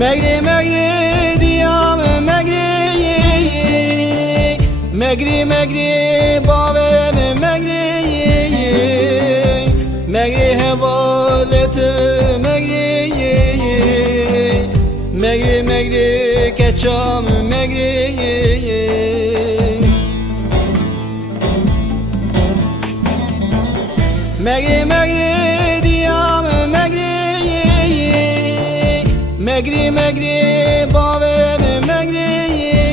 مگری مگری دیام مگری مگری مگری بابم مگری مگری حوالت مگری مگری مگری کچام مگری مگری مگری دیام مگری مگری مگری بابم مگری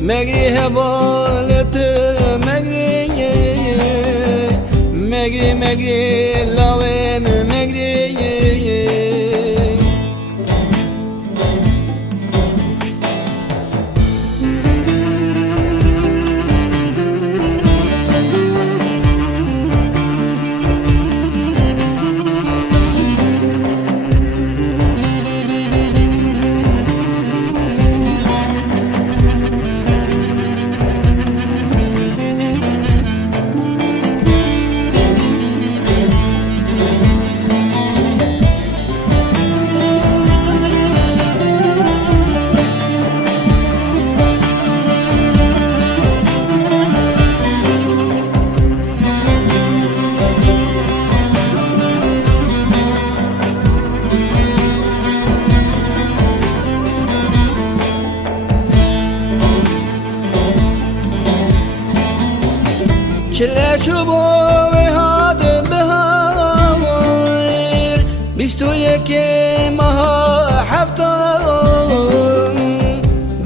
مگری حوالت مگری مگری مگری لاوم مگری چله چوبو هاد بهار 21 ماه هفتم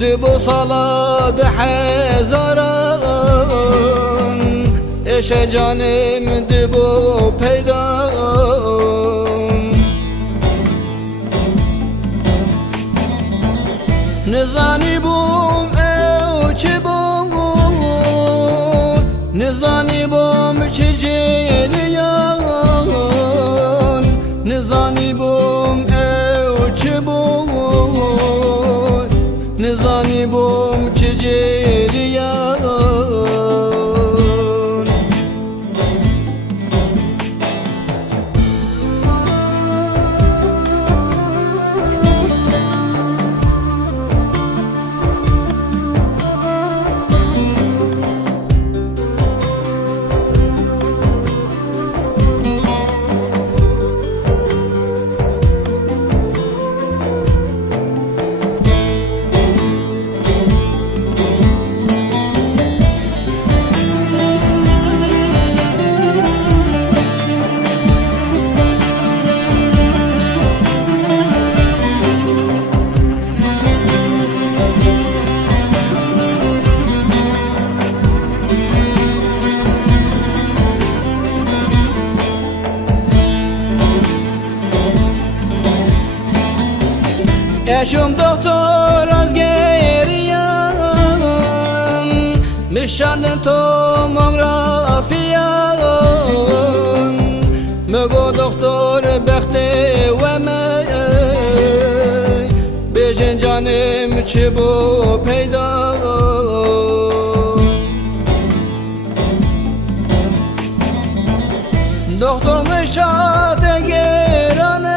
دو سالا 10,000 عشق جانم دو پیدا نزانی بوم او چه بوم نزانی بوم چه جریان نزانی بوم او چه بوم نزانی بوم چه جریان اشم دکتر از گریم میشاندن توموگرافیم مگو دکتر بخته و من بیشن جانم چه بو پیدا دکتر میشاد گرانه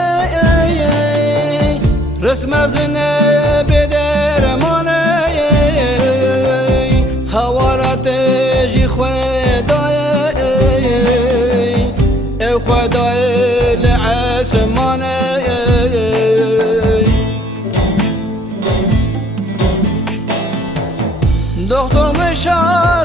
رسم زنه بدرمانه هوارت جی خدای او خدای لعسمانه دکتر مشا